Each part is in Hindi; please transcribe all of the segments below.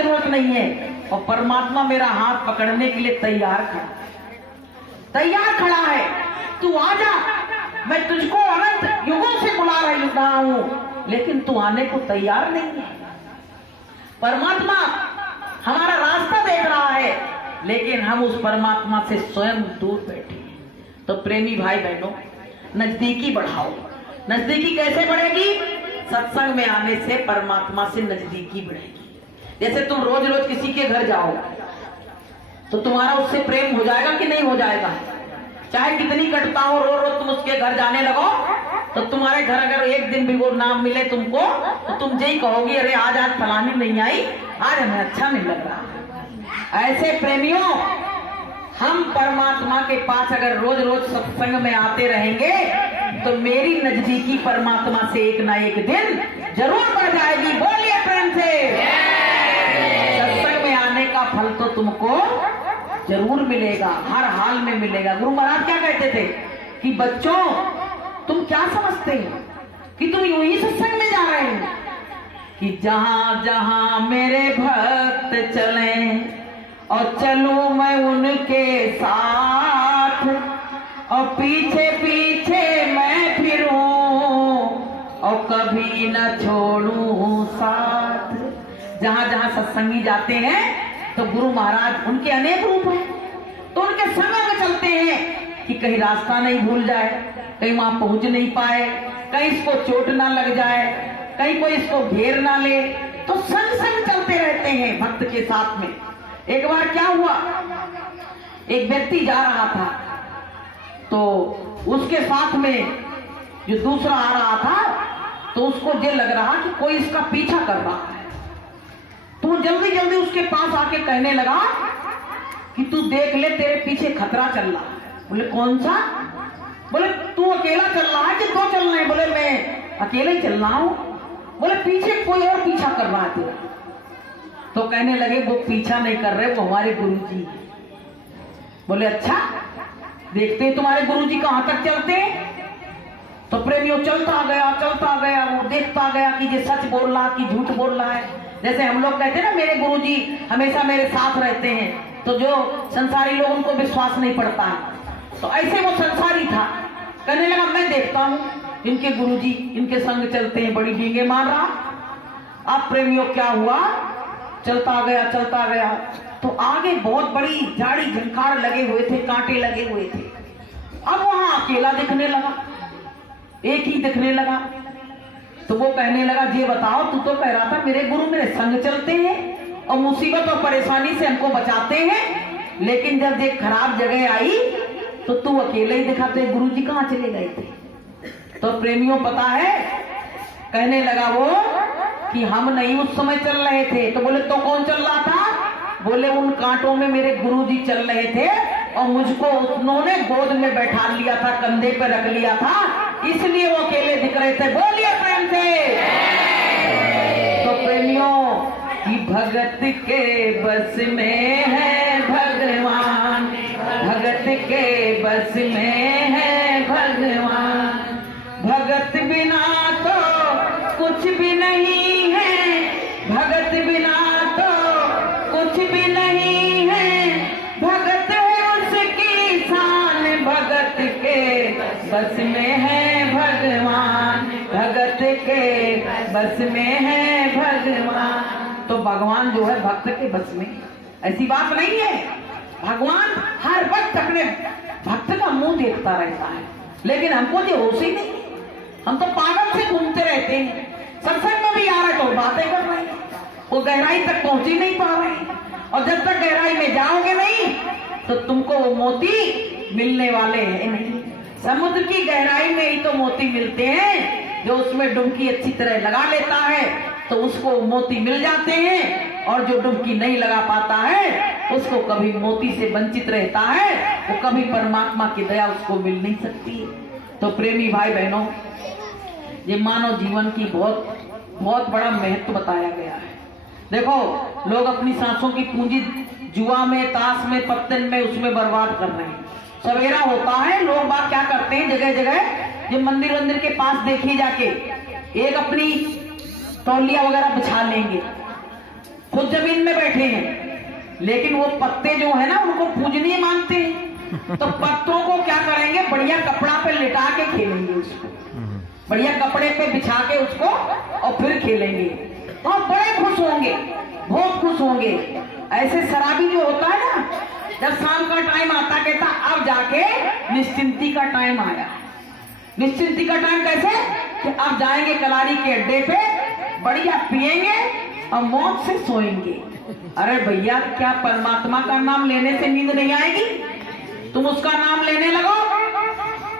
जरूरत नहीं है। और परमात्मा मेरा हाथ पकड़ने के लिए तैयार खड़ा है। तू आ जा, मैं तुझको अनंत युगों से बुला रहा हूं, लेकिन तू आने को तैयार नहीं है। परमात्मा हमारा रास्ता देख रहा है, लेकिन हम उस परमात्मा से स्वयं दूर बैठे हैं। तो प्रेमी भाई बहनों, नजदीकी बढ़ाओ। नजदीकी कैसे बढ़ेगी? सत्संग में आने से परमात्मा से नजदीकी बढ़ेगी। जैसे तुम रोज रोज किसी के घर जाओ तो तुम्हारा उससे प्रेम हो जाएगा कि नहीं हो जाएगा? चाहे कितनी कटता हो, रोज रोज तुम उसके घर जाने लगो तो तुम्हारे घर अगर एक दिन भी वो नाम मिले तुमको, तो तुम यही कहोगी, अरे आज फलानी नहीं आई, आज हमें अच्छा नहीं लग रहा। ऐसे प्रेमियों, हम परमात्मा के पास अगर रोज रोज सत्संग में आते रहेंगे तो मेरी नजदीकी परमात्मा से एक ना एक दिन जरूर बढ़ जाएगी। बोलिए प्रेम से। सत्संग में आने का फल तो तुमको जरूर मिलेगा, हर हाल में मिलेगा। गुरु महाराज क्या कहते थे कि बच्चों, तुम क्या समझते हो कि तुम यूं ही सत्संग में जा रहे हो? कि जहां जहां मेरे भक्त चले और चलूं मैं उनके साथ, और पीछे पीछे मैं फिरूं और कभी न छोड़ूं साथ। जहां जहां सत्संगी जाते हैं तो गुरु महाराज, उनके अनेक रूप हैं, तो उनके संग में चलते हैं कि कहीं रास्ता नहीं भूल जाए, कहीं वहां पहुंच नहीं पाए, कहीं इसको चोट ना लग जाए, कहीं कोई इसको घेर ना ले, तो संग संग चलते रहते हैं भक्त के साथ में। एक बार क्या हुआ, एक व्यक्ति जा रहा था तो उसके साथ में जो दूसरा आ रहा था तो उसको ये लग रहा कि कोई इसका पीछा कर रहा है, तो वो जल्दी जल्दी उसके पास आके कहने लगा कि तू देख ले, तेरे पीछे खतरा चल रहा है। बोले कौन सा? बोले तू अकेला चल रहा है कि दो चल रहे हैं? बोले मैं अकेले ही चल रहा हूं। बोले पीछे कोई और पीछा कर रहा है तेरा? तो कहने लगे वो पीछा नहीं कर रहे, वो हमारे गुरुजी हैं। बोले अच्छा, देखते हैं तुम्हारे गुरुजी कहां तक चलते हैं। तो प्रेमियों चलता गया, वो देखता गया कि ये सच बोल रहा कि झूठ बोल रहा है। जैसे हम लोग कहते हैं ना, मेरे गुरुजी हमेशा मेरे साथ रहते हैं, तो जो संसारी लोग उनको विश्वास नहीं पड़ता है। तो ऐसे वो संसारी था, कहने लगा मैं देखता हूं इनके गुरुजी इनके संग चलते हैं, बड़ी डींगे मार रहा। अब प्रेमियों क्या हुआ, चलता गया तो आगे बहुत बड़ी झाड़ी झंखाड़ लगे हुए थे, कांटे लगे हुए थे। अब वहां अकेला दिखने लगा, एक ही दिखने लगा। तो वो कहने लगा, ये बताओ, तू तो कह रहा था मेरे गुरु मेरे संग चलते हैं और मुसीबत और परेशानी से हमको बचाते हैं, लेकिन जब एक खराब जगह आई तो तू अकेले ही दिखाते, गुरुजी कहाँ चले गए थे? तो प्रेमियों पता है, कहने लगा वो कि हम नहीं उस समय चल रहे थे। तो बोले तो कौन चल रहा था? बोले उन कांटों में मेरे गुरुजी चल रहे थे और मुझको उन्होंने गोद में बैठा लिया था, कंधे पे रख लिया था, इसलिए वो अकेले दिख रहे थे। बोलिए प्रेम से। तो प्रेमियों, कि भगत के बस में है भगवान, भगत के बस में है भगवान, भगत बिना तो कुछ भी नहीं है, भगत बिना तो कुछ भी नहीं है, भगत है उसकी शान, भगत के बस में है भगवान, भगत के बस में है भगवान। तो भगवान जो है भक्त के बस में, ऐसी बात नहीं है। भगवान हर वक्त अपने भक्त का मुंह देखता रहता है, लेकिन हमको जो होश ही नहीं, हम तो पागल से घूमते रहते हैं। सत्संग में भी आ रहे तो बातें कर रहे हैं, वो गहराई तक पहुंच ही नहीं पा रहे हैं। और जब तक गहराई में जाओगे नहीं तो तुमको वो मोती मिलने वाले हैं नहीं। समुद्र की गहराई में ही तो मोती मिलते हैं, जो उसमें डुबकी अच्छी तरह लगा लेता है तो उसको मोती मिल जाते हैं, और जो डुबकी नहीं लगा पाता है उसको कभी मोती से वंचित रहता है, वो कभी परमात्मा की दया उसको मिल नहीं सकती। तो प्रेमी भाई बहनों, ये मानव जीवन की बहुत बड़ा महत्व बताया गया है। देखो, लोग अपनी सांसों की पूंजी जुआ में, ताश में, पत्तन में, उसमें बर्बाद कर रहे हैं। सवेरा होता है, लोग बात क्या करते हैं, जगह जगह जो मंदिर के पास देखिए जाके एक अपनी तौलिया वगैरह बिछा लेंगे, खुद जमीन में बैठे हैं, लेकिन वो पत्ते जो है ना उनको पूजनीय मानते हैं। तो पत्तों को क्या करेंगे, बढ़िया कपड़ा पे लिटा के खेलेंगे उसको, बढ़िया कपड़े पे बिछा के उसको और फिर खेलेंगे और बड़े खुश होंगे, बहुत खुश होंगे। ऐसे शराबी जो होता है ना, जब शाम का टाइम आता कहता अब जाके निश्चिंती का टाइम आया। निश्चिंती का टाइम कैसे कि अब जाएंगे कलारी के अड्डे पे, बढ़िया पिएंगे और मौत से सोएंगे। अरे भैया, क्या परमात्मा का नाम लेने से नींद नहीं आएगी? तुम उसका नाम लेने लगो,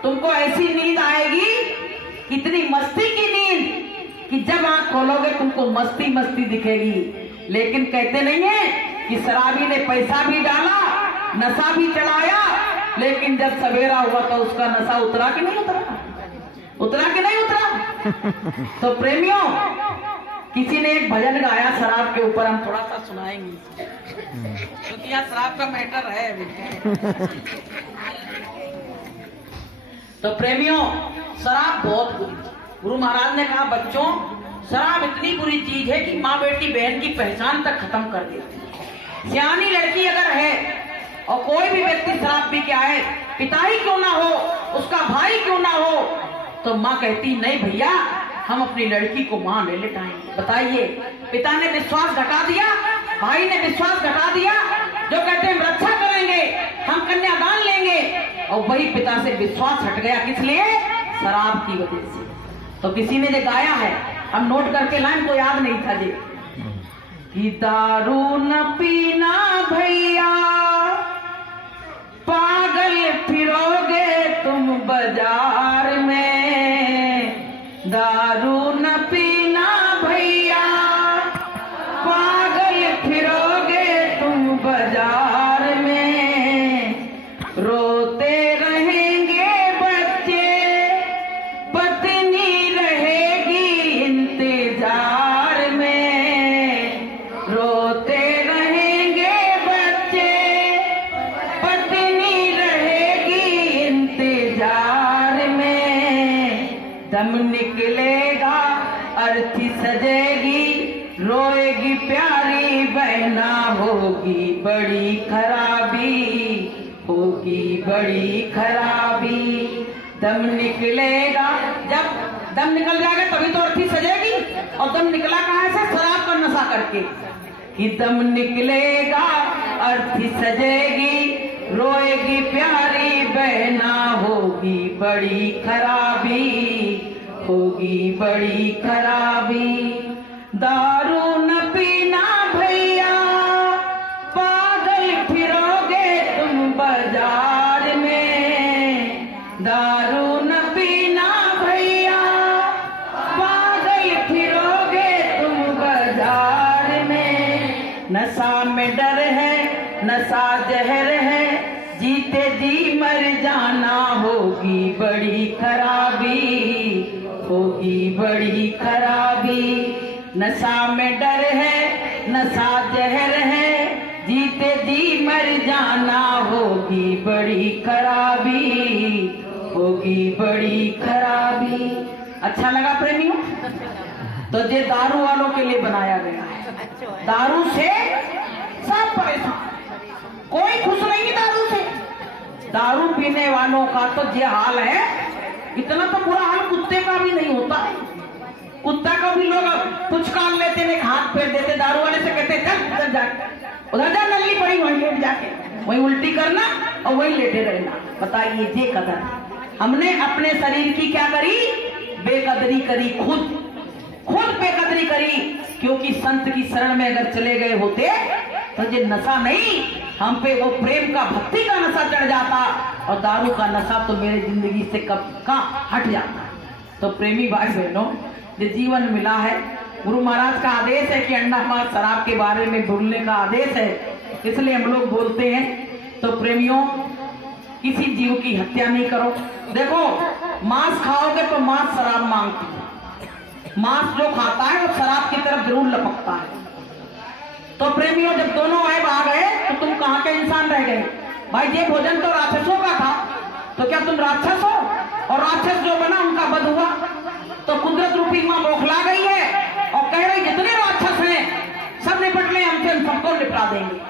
तुमको ऐसी नींद आएगी, इतनी मस्ती की नींद कि जब आंख खोलोगे तुमको मस्ती मस्ती दिखेगी। लेकिन कहते नहीं है कि शराबी ने पैसा भी डाला, नशा भी चढ़ाया, लेकिन जब सवेरा हुआ तो उसका नशा उतरा कि नहीं उतरा? उतरा कि नहीं उतरा? तो प्रेमियों, किसी ने एक भजन गाया शराब के ऊपर, हम थोड़ा सा सुनाएंगे क्योंकि यहाँ शराब का मैटर है अभी। तो प्रेमियों, शराब बहुत बुरी। गुरु महाराज ने कहा बच्चों, शराब इतनी बुरी चीज है कि माँ बेटी बहन की पहचान तक खत्म कर देती है। सियानी लड़की अगर है और कोई भी व्यक्ति शराब पी के आए, पिता ही क्यों ना हो, उसका भाई क्यों ना हो, तो माँ कहती नहीं भैया, हम अपनी लड़की को वहां ले लेटाएंगे। बताइए, पिता ने विश्वास घटा दिया, भाई ने विश्वास घटा दिया, जो कहते हैं हम रक्षा करेंगे, हम कन्यादान लेंगे, और वही पिता से विश्वास हट गया। किस लिए? शराब की वजह से। तो किसी ने जो गाया है, हम नोट करके लाइन को याद नहीं था जी, कि दारू न पीना भैया, पागल फिरोगे तुम बाजार में। दारू न पीना भैया, पागल फिरोगे तुम बाजार में। रोते रहेंगे बच्चे, पत्नी रहेगी इंतजार में। रोते रहेंगे बच्चे, पत्नी रहेगी इंतजार में। दम निकलेगा, अर्थी सजेगी, रोएगी प्यारी बहना, होगी बड़ी खराबी, होगी बड़ी खराबी। दम निकलेगा, जब दम निकल जाएगा तभी तो अर्थी सजेगी, और दम निकला कहाँ से? शराब का नशा करके। कि दम निकलेगा, अर्थी सजेगी, रोएगी प्यारी बहना, होगी बड़ी खराबी, होगी बड़ी खराबी। दारू न पीना भैया, पागल फिरोगे तुम बाजार में। दारू न पीना भैया, पागल फिरोगे तुम बाजार में। नशा में डर है, नशा जहर है, जीते जी मर जाना, होगी बड़ी खराबी, होगी बड़ी खराबी। नशा में डर है, नशा जहर है, जीते जी मर जाना, होगी बड़ी खराबी, होगी बड़ी खराबी। अच्छा लगा प्रेमियों? तो ये दारू वालों के लिए बनाया गया है। दारू से सब परेशान, कोई खुश नहीं दारू से। दारू पीने वालों का तो ये हाल है, इतना तो बुरा हाल कुत्ते का भी नहीं होता है। कुत्ता का भी लोग पुचकार लेते ने, हाथ फेर देते, दारू वाले से कहते चल उधर जा, उधर जा, नल्ली पड़ी वहीं लेट जाके, वहीं उल्टी करना और वहीं लेटे रहना। बताइए ये कदर हमने अपने शरीर की क्या करी? बेकदरी करी, खुद बेकदरी करी। क्योंकि संत की शरण में अगर चले गए होते तो ये नशा नहीं, हम पे वो प्रेम का, भक्ति का नशा चढ़ जाता, और दारू का नशा तो मेरे जिंदगी से कब का हट जाता। तो प्रेमी भाई बहनों, जो जीवन मिला है, गुरु महाराज का आदेश है कि अंडा मार शराब के बारे में बोलने का आदेश है, इसलिए हम लोग बोलते हैं। तो प्रेमियों, किसी जीव की हत्या नहीं करो। देखो, मांस खाओगे तो मांस शराब मांगती है, मांस जो खाता है वो शराब की तरफ जरूर लपकता है। तो प्रेमियों, जब दोनों ऐब आ गए तो तुम कहाँ के इंसान रह गए? भाई ये भोजन तो राक्षसों का था, तो क्या तुम राक्षस हो? और राक्षस जो बना उनका वध हुआ। तो कुदरत रूपी मां बौखला गई है और कह रही जितने राक्षस हैं सब निपट ले निपटा देंगे।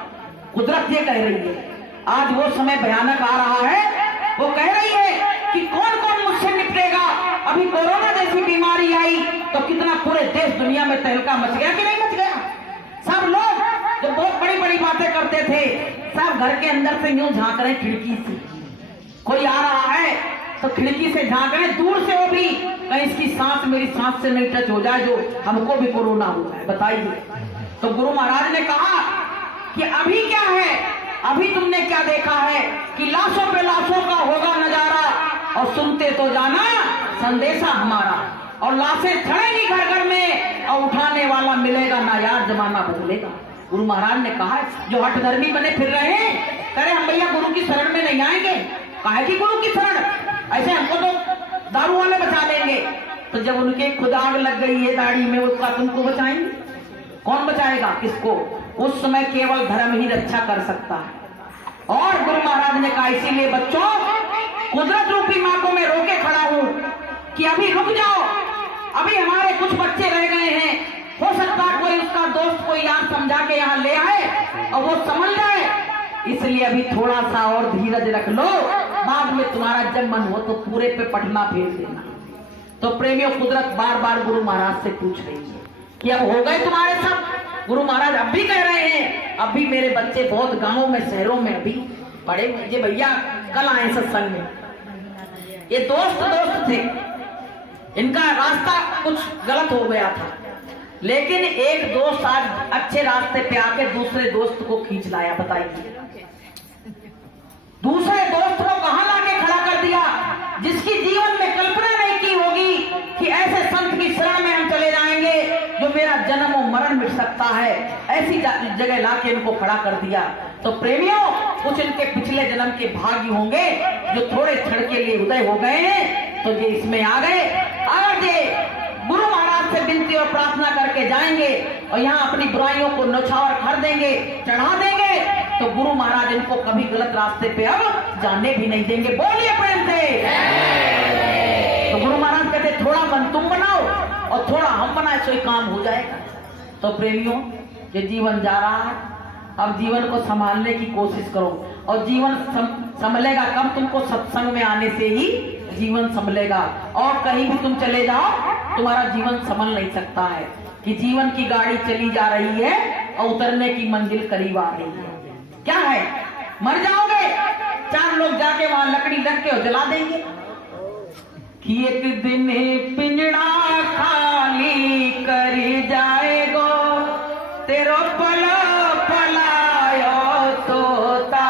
कुदरत ये कह रही है। आज वो समय भयानक आ रहा है, वो कह रही है कि कौन कौन मुझसे निपटेगा। अभी कोरोना जैसी बीमारी आई तो कितना पूरे देश दुनिया में तहलका मच गया कि नहीं मच गया। सब लोग जो बहुत बड़ी बड़ी बातें करते थे, सब घर के अंदर से यूं झांक रहे खिड़की से। कोई आ रहा है तो खिड़की से झांक रहे, दूर से वो भी, कहीं इसकी सांस मेरी सांस से नहीं टच हो जाए, जो हमको भी कोरोना हुआ है। बताइए। तो गुरु महाराज ने कहा कि अभी क्या है, अभी तुमने क्या देखा है कि लाशों पे लाशों का होगा नजारा, और सुनते तो जाना संदेशा हमारा, और लाशें चढ़ेंगी घर घर में, और उठाने वाला मिलेगा ना यार, जमाना बदलेगा। गुरु महाराज ने कहा है जो हठधर्मी बने फिर रहे हैं, करे हम भैया गुरु की शरण में नहीं आएंगे। काहे की गुरु की शरण, ऐसे हमको तो दारू वाले बचा लेंगे। तो जब उनके खुद आग लग गई है दाढ़ी में, उसका तुमको बचाएंगे? कौन बचाएगा किसको? उस समय केवल धर्म ही रक्षा कर सकता है। और गुरु महाराज ने कहा इसीलिए बच्चों, कुदरत रूपी माँ को मैं रोके खड़ा हूं कि अभी रुक जाओ, अभी हमारे कुछ बच्चे रह गए हैं, हो सकता है कोई उसका दोस्त कोई यहाँ समझा के यहाँ ले आए और वो समझ जाए, इसलिए अभी थोड़ा सा और धीरज रख लो, बाद में तुम्हारा जब मन हो तो पूरे पे पटना फेर देना। तो प्रेमियों, कुदरत बार बार गुरु महाराज से पूछ रही है कि अब हो गए तुम्हारे सब। गुरु महाराज अब भी कह रहे हैं, अब भी मेरे बच्चे बहुत गांवों में शहरों में अभी पड़े मुझे भैया कल आए सत्संग में, ये दोस्त थे, इनका रास्ता कुछ गलत हो गया था, लेकिन एक दोस्त आज अच्छे रास्ते पे आके दूसरे दोस्त को खींच लाया। बताइए, दूसरे दोस्त को कहां लाके खड़ा कर दिया, जिसकी जीवन में कल्पना नहीं की होगी कि ऐसे संत की शरण में हम चले जाएंगे जो मेरा जन्म और मरण मिट सकता है, ऐसी जगह लाके इनको खड़ा कर दिया। तो प्रेमियों, कुछ इनके पिछले जन्म के भाग्य होंगे जो थोड़े क्षण के लिए उदय हो गए हैं, तो ये इसमें आ गए। अगर ये गुरु महाराज से विनती और प्रार्थना करके जाएंगे और यहाँ अपनी बुराइयों को नौछावर कर देंगे, चढ़ा देंगे, तो गुरु महाराज इनको कभी गलत रास्ते पे अब जाने भी नहीं देंगे। बोलिए प्रेम से। तो गुरु महाराज कहते थोड़ा मन तुम बनाओ और थोड़ा हम बनाए, तो काम हो जाएगा। तो प्रेमियों, ये जीवन जा रहा है, अब जीवन को संभालने की कोशिश करो, और जीवन संभलेगा कब? तुमको सत्संग में आने से ही जीवन संभलेगा, और कहीं भी तुम चले जाओ तुम्हारा जीवन संभल नहीं सकता है। कि जीवन की गाड़ी चली जा रही है और उतरने की मंजिल करीब आ रही है। क्या है, मर जाओगे, चार लोग जाके वहां लकड़ी रख के और जला देंगे कि एक दिन पिंजड़ा खाली कर जाएगो, तेरो पला पलायो तोता,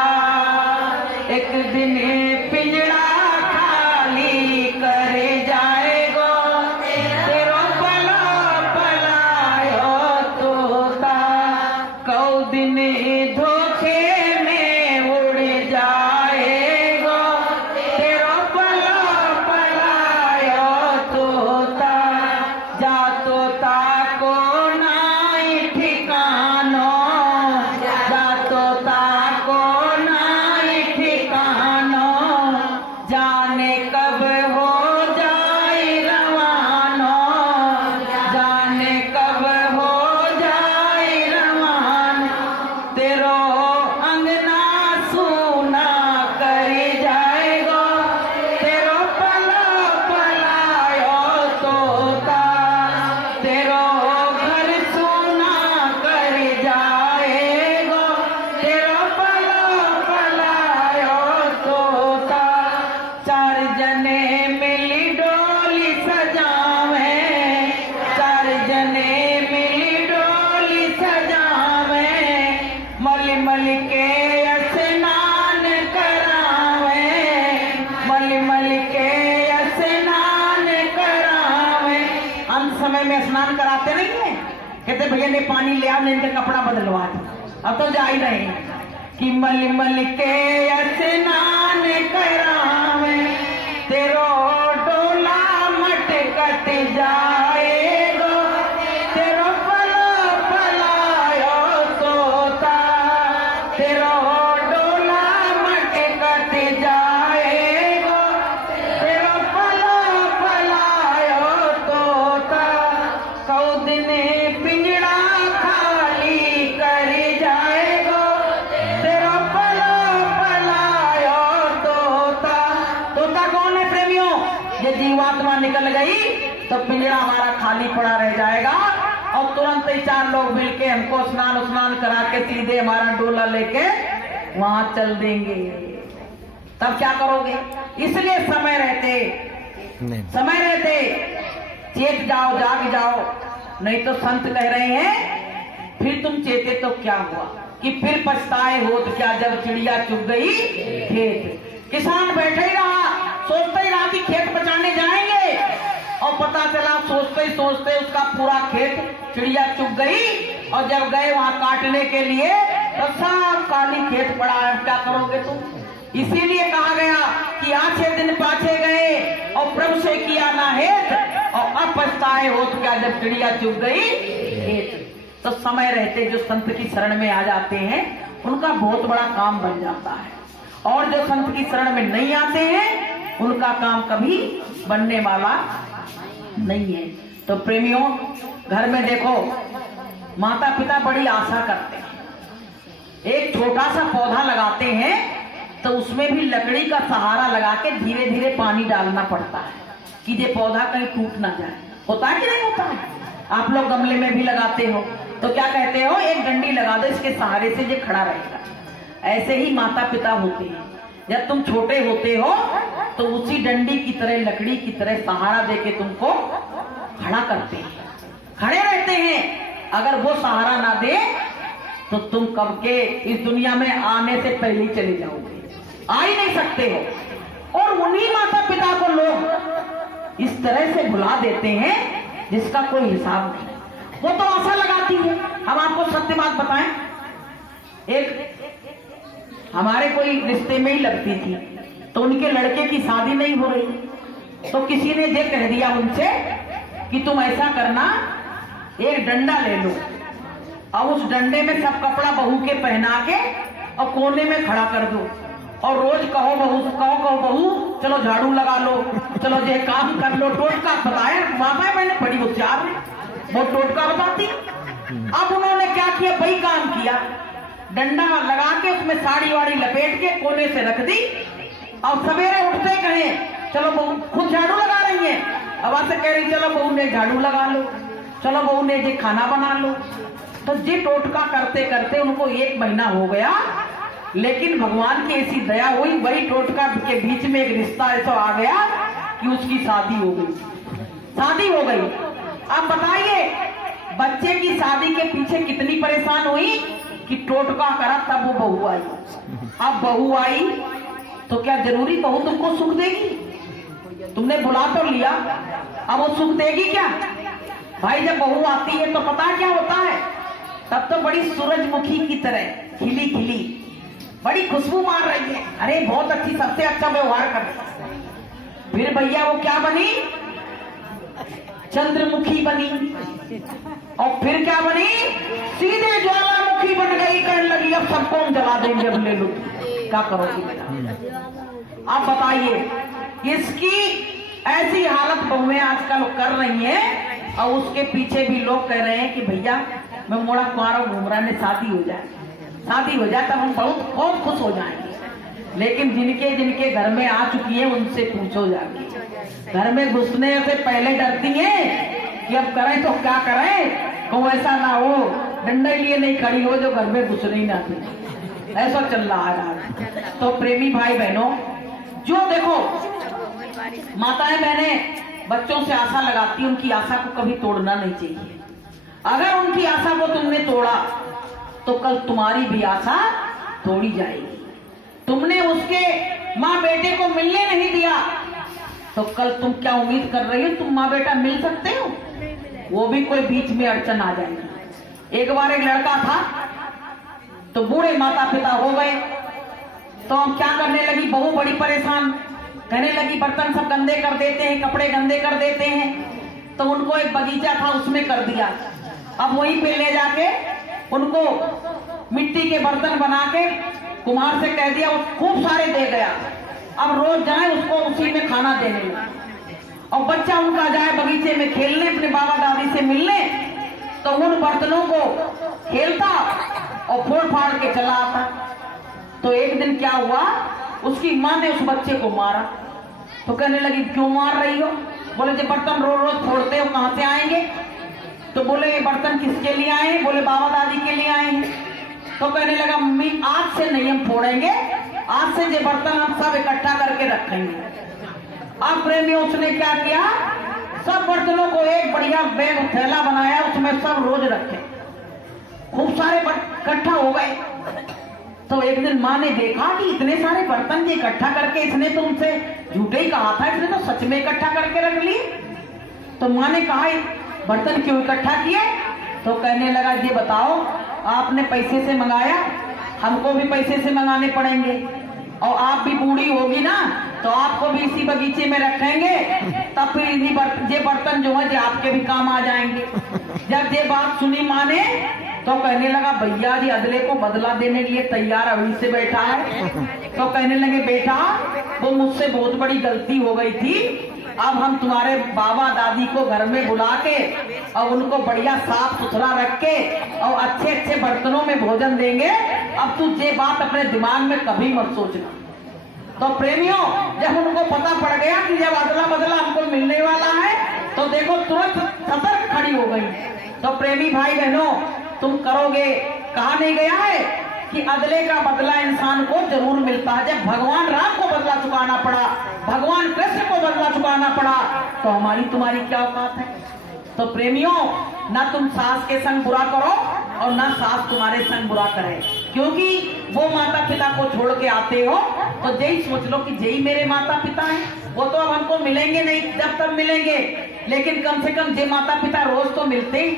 एक दिन पिंजड़ा खाली कर जाएगो, तेरो पला पलायो तोता, कौ दिन धोखे में उड़ जाएगो, तेरो पला पलायो तोता, जा तोता को नाई ठिकानो, जा तोता को नाई ठिकानो, जाने कब हो जाए रवानो, जाने कब हो जाए रवानो, तेरो अंगना सूना कर जाएगो, तेरो पला पलायो तोता, तेरो घर सूना कर जाएगो, तेरो पला पलायो तोता, चार जने मिली डोली सजावे, चार जने मिली डोली सजावे, मल मल के स्नान करावे, मल मल के स्नान करावे। अंत समय में स्नान कराते नहीं है, कहते भैया ने पानी ले आओ, इनके कपड़ा बदलवा दो, अब तो जा ही रहे हैं कि मल मल के स्नान करावे, तेरो डोला मटकट जाएगो, तेरो पला पलायो तोता, तेरो डोला मटकट जाएगो, तेरो पला पलायो तोता, कौ दिन पिंजड़ा खाली कर जाए तो पिंजरा हमारा खाली पड़ा रह जाएगा और तुरंत ही 4 लोग मिलके हमको स्नान करा के सीधे हमारा डोला लेके वहां चल देंगे। तब क्या करोगे? इसलिए समय रहते चेत जाओ, जाग जाओ, नहीं तो संत कह रहे हैं फिर तुम चेते तो क्या हुआ कि फिर पछताए हो तो क्या जब चिड़िया चुग गई खेत। किसान बैठे ही रहा, सोचते ही रहा कि खेत बचाने जाएंगे और पता चला सोचते ही सोचते उसका पूरा खेत चिड़िया चुग गई और जब गए वहां काटने के लिए तो सब काली खेत पड़ा है। क्या करोगे तुम? इसीलिए कहा गया कि 8 दिन पाछे गए और प्रभु से किया ना हेत और अब पछताए हो तो क्या जब चिड़िया चुग गई खेत। तो समय रहते जो संत की शरण में आ जाते हैं उनका बहुत बड़ा काम बन जाता है, और जो संत की शरण में नहीं आते हैं उनका काम कभी बनने वाला नहीं है। तो प्रेमियों, घर में देखो माता पिता बड़ी आशा करते हैं, एक छोटा सा पौधा लगाते हैं तो उसमें भी लकड़ी का सहारा लगा के धीरे धीरे पानी डालना पड़ता है कि ये पौधा कहीं टूट ना जाए। होता है कि नहीं होता है? आप लोग गमले में भी लगाते हो तो क्या कहते हो, एक डंडी लगा दो, इसके सहारे से ये खड़ा रहेगा। ऐसे ही माता पिता होते हैं, जब तुम छोटे होते हो तो उसी डंडी की तरह, लकड़ी की तरह सहारा देके तुमको खड़ा करते हैं, खड़े रहते हैं। अगर वो सहारा ना दे तो तुम कब के इस दुनिया में आने से पहले चले जाओगे, आ ही नहीं सकते हो। और उन्हीं माता पिता को लोग इस तरह से भुला देते हैं जिसका कोई हिसाब नहीं। वो तो आशा लगाती है। हम आपको सत्य बात बताएं, एक हमारे कोई रिश्ते में ही लगती थी तो उनके लड़के की शादी नहीं हो रही तो किसी ने ये कह दिया उनसे कि तुम ऐसा करना, एक डंडा ले लो और उस डंडे में सब कपड़ा बहू के पहना के और कोने में खड़ा कर दो और रोज कहो बहू चलो झाड़ू लगा लो, चलो ये काम कर लो। टोटका बताया माता मैंने, बड़ी होशियार है वो, टोटका बताती। अब उन्होंने क्या किया, वही काम किया, डंडा लगा के उसमें साड़ी वाड़ी लपेट के कोने से रख दी और सवेरे उठते कहे चलो बहू, खुद झाड़ू लगा रही है, अब से कह रही चलो बहू ने झाड़ू लगा लो, चलो बहू ने ये खाना बना लो। तो ये टोटका करते करते उनको 1 महीना हो गया, लेकिन भगवान की ऐसी दया हुई, वही टोटका के बीच में एक रिश्ता ऐसा आ गया कि उसकी शादी हो गई। अब बताइए बच्चे की शादी के पीछे कितनी परेशान हुई कि टोटका करा तब वो बहू आई। अब बहू आई तो क्या जरूरी बहू तुमको सुख देगी? तुमने बुला तो लिया, अब वो सुख देगी क्या? भाई जब बहू आती है तो पता क्या होता है, तब तो बड़ी सूरजमुखी की तरह खिली खिली बड़ी खुशबू मार रही है, अरे बहुत अच्छी, सबसे अच्छा व्यवहार कर रही है। फिर भैया वो क्या बनी, चंद्रमुखी बनी, और फिर क्या बनी, सीधे ज्वालामुखी बन गई। कहने लगी अब सबको हम जला देंगे, अब ले लो, क्या करोगी बेटा? आप बताइए, इसकी ऐसी हालत बहुएं आजकल कर रही हैं और उसके पीछे भी लोग कह रहे हैं कि भैया मैं मोड़ा कुआरा घूम रहा है, शादी हो जाए तब हम बहुत खुश हो जाएंगे। लेकिन जिनके घर में आ चुकी है उनसे पूछो जाके, घर में घुसने से पहले डरती हैं कि अब करें तो क्या करें, तो ऐसा ना हो डंडे लिए नहीं खड़ी हो जो घर में घुसने ही ना दे। ऐसा चल रहा है। तो प्रेमी भाई बहनों, जो देखो माताएं बहनें बच्चों से आशा लगाती, उनकी आशा को कभी तोड़ना नहीं चाहिए। अगर उनकी आशा को तुमने तोड़ा तो कल तुम्हारी भी आशा तोड़ी जाएगी। तुमने उसके माँ बेटे को मिलने नहीं दिया तो कल तुम क्या उम्मीद कर रही हो तुम माँ बेटा मिल सकते हो? वो भी कोई बीच में अड़चन आ जाएगी। एक बार एक लड़का था तो बूढ़े माता पिता हो गए, तो हम क्या करने लगी, बहू बड़ी परेशान, कहने लगी बर्तन सब गंदे कर देते हैं, कपड़े गंदे कर देते हैं। तो उनको एक बगीचा था उसमें कर दिया। अब वहीं पे ले जाके उनको मिट्टी के बर्तन बना के कुम्हार से कह दिया, वो खूब सारे दे गया। अब रोज जाए उसको उसी में खाना देने लगा, और बच्चा उनका जाए बगीचे में खेलने, अपने बाबा दादी से मिलने, तो उन बर्तनों को खेलता और फोड़ फाड़ के चला आता। तो एक दिन क्या हुआ, उसकी माँ ने उस बच्चे को मारा। तो कहने लगी क्यों मार रही हो? बोले जो बर्तन रोज रोज फोड़ते हो कहाँ से आएंगे? तो बोले ये बर्तन किसके लिए आए हैं? बोले बाबा दादी के लिए आए हैं। तो कहने लगा मम्मी आज से नहीं हम फोड़ेंगे, आज से ये बर्तन हम सब इकट्ठा करके रखेंगे। अब प्रेमियों उसने क्या किया, सब बर्तनों को एक बढ़िया बैग थैला बनाया, उसमें सब रोज रखे, खूब सारे इकट्ठा हो गए। तो एक दिन माँ ने देखा कि इतने सारे बर्तन ये इकट्ठा करके, इसने तो उनसे झूठे ही कहा था, इसने तो सच में इकट्ठा करके रख लिए। तो माँ ने कहा बर्तन क्यों इकट्ठा किए? तो कहने लगा ये बताओ, आपने पैसे से मंगाया, हमको भी पैसे से मंगाने पड़ेंगे, और आप भी बूढ़ी होगी ना तो आपको भी इसी बगीचे में रखेंगे, तब फिर ये बर्तन जो है जो आपके भी काम आ जाएंगे। जब ये बात सुनी माँ ने तो कहने लगा भैया जी अदले को बदला देने के लिए तैयार अभी से बैठा है। तो कहने लगे बेटा वो मुझसे बहुत बड़ी गलती हो गई थी, अब हम तुम्हारे बाबा दादी को घर में बुला के और उनको बढ़िया साफ सुथरा रख के और अच्छे अच्छे बर्तनों में भोजन देंगे। अब तू ये बात अपने दिमाग में कभी मत सोचना। तो प्रेमियों जब उनको पता पड़ गया कि जब अदला बदला हमको मिलने वाला है तो देखो तुरंत सतर्क खड़ी हो गई। तो प्रेमी भाई बहनों तुम करोगे, कहा नहीं गया है कि अदले का बदला इंसान को जरूर मिलता है। जब भगवान राम को बदला चुकाना पड़ा, भगवान कृष्ण को बदला चुकाना पड़ा, तो हमारी तुम्हारी क्या औकात है? तो प्रेमियों ना तुम सास के संग बुरा करो और ना सास तुम्हारे संग बुरा करे, क्योंकि वो माता पिता को छोड़ के आते हो तो यही सोच लो कि यही मेरे माता पिता हैं। वो तो अब हमको मिलेंगे नहीं, जब तक मिलेंगे, लेकिन कम से कम ये माता पिता रोज तो मिलते ही,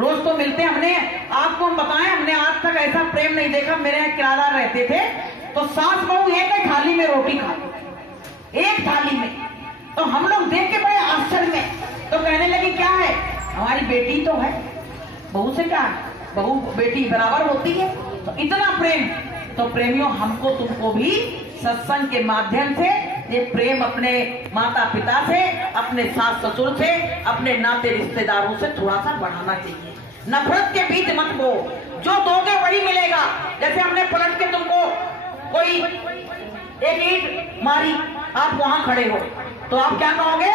रोज तो मिलते। हमने आपको हम बताएं, हमने आज तक ऐसा प्रेम नहीं देखा। मेरे यहाँ किराएदार रहते थे तो सास बहू एक ही थाली में रोटी खाते, एक थाली में। तो हम लोग देख के बड़े आश्चर्य में, तो कहने लगी क्या है, हमारी बेटी तो है, बहू से क्या है, बहू बेटी बराबर होती है। तो इतना प्रेम। तो प्रेमियों हमको तुमको भी सत्संग के माध्यम से ये प्रेम अपने माता पिता से, अपने सास ससुर से, अपने नाते रिश्तेदारों से थोड़ा सा बढ़ाना चाहिए। नफरत के बीच मत बो, जो दोगे वही मिलेगा। जैसे हमने पलट के तुमको कोई एक ईंट मारी, आप वहां खड़े हो तो आप क्या कहोगे?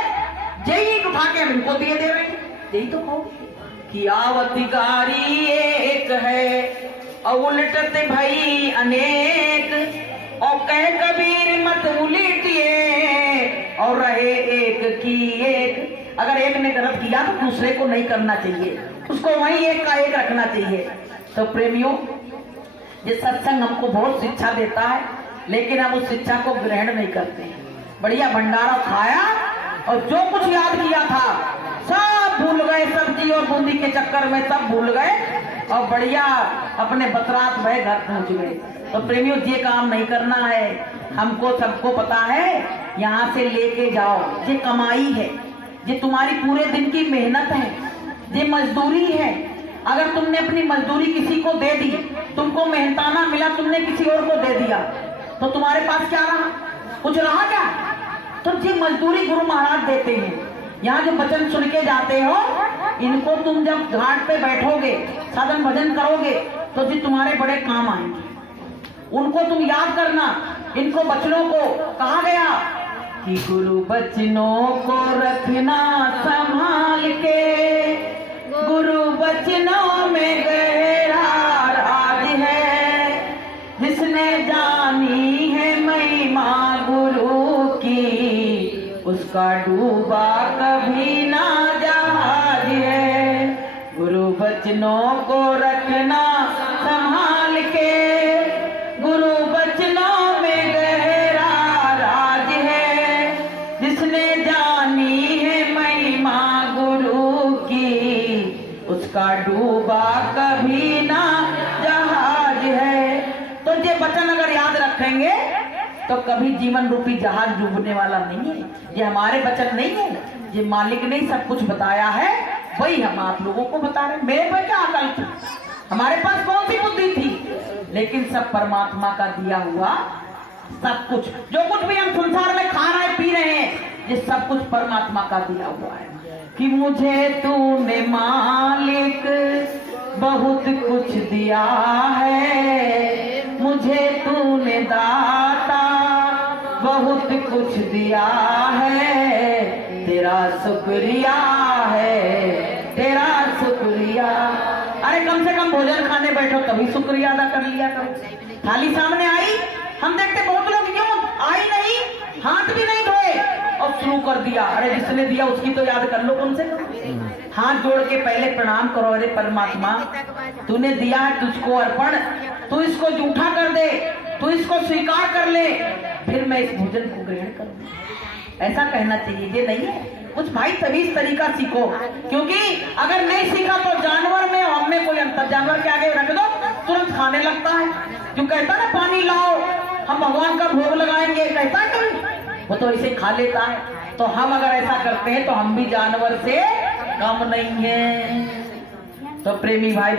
यही ईंट उठा के हम इनको दे रहे हैं, यही तो कहोगे कि आवत गारी एक है और उलटत भई अनेक, और कह कबीर मत उलटिए और रहे एक की एक। अगर एक ने गलत किया तो दूसरे को नहीं करना चाहिए, उसको वहीं एक का एक रखना चाहिए। तो प्रेमियों ये सत्संग हमको बहुत शिक्षा देता है, लेकिन हम उस शिक्षा को ग्रहण नहीं करते। बढ़िया भंडारा खाया और जो कुछ याद किया था सब भूल गए, सब्जी और बूंदी के चक्कर में सब भूल गए और बढ़िया अपने बतरात भय घर पहुंच गए। तो प्रेमियों ये काम नहीं करना है। हमको सबको पता है, यहाँ से लेके जाओ, ये कमाई है, ये तुम्हारी पूरे दिन की मेहनत है, ये मजदूरी है। अगर तुमने अपनी मजदूरी किसी को दे दी, तुमको मेहनताना मिला, तुमने किसी और को दे दिया, तो तुम्हारे पास क्या रहा? कुछ रहा क्या? तो ये मजदूरी गुरु महाराज देते हैं। यहाँ जो वचन सुन के जाते हो, इनको तुम जब घाट पे बैठोगे, साधन भजन करोगे, तो जी तुम्हारे बड़े काम आएंगे। उनको तुम याद करना। इनको वचनों को कहा गया कि गुरु वचनों को रखना संभाल के, गुरु वचनों में गहरा राज है, जिसने जानी है महिमा गुरु की, उसका डूबा कभी ना जहाज है। गुरु वचनों को रखना संभाल के, गुरु वचनों में गहरा राज है, जिसने जानी है महिमा गुरु की, उसका डूबा कभी ना जहाज है। तो ये वचन अगर याद रखेंगे तो कभी जीवन रूपी जहाज डूबने वाला नहीं है। ये हमारे वचन नहीं है, ये मालिक ने सब कुछ बताया है, वही हम आप लोगों को बता रहे हैं। मेरे पे क्या अकल थी, हमारे पास कौन सी बुद्धि थी, लेकिन सब परमात्मा का दिया हुआ सब कुछ, जो कुछ भी हम संसार में खा रहे पी रहे हैं, ये सब कुछ परमात्मा का दिया हुआ है। कि मुझे तूने मालिक बहुत कुछ दिया है, मुझे तूने दाता बहुत कुछ दिया है, शुक्रिया है, तेरा शुक्रिया। अरे कम से कम भोजन खाने बैठो तभी शुक्रिया अदा कर लिया करो। थाली सामने आई, हम देखते बहुत लोग क्यों आई नहीं, हाथ भी नहीं धोए और शुरू कर दिया। अरे जिसने दिया उसकी तो याद कर लो कम से कम। हाथ जोड़ के पहले प्रणाम करो, अरे परमात्मा तूने दिया है, तुझको अर्पण, तू इसको जूठा कर दे, तू इसको स्वीकार कर ले, फिर मैं इस भोजन को ग्रहण करूँ। ऐसा कहना चाहिए, ये नहीं है कुछ भाई। तभी इस तरीका सीखो, क्योंकि अगर नहीं सीखा तो जानवर में हम में कोई अंतर। जानवर के आगे रख दो तुरंत खाने लगता है। जो कहता ना पानी लाओ हम भगवान का भोग लगाएंगे, कहता है कभी, वो तो ऐसे खा लेता है। तो हम अगर ऐसा करते हैं तो हम भी जानवर से कम नहीं है। तो प्रेमी भाई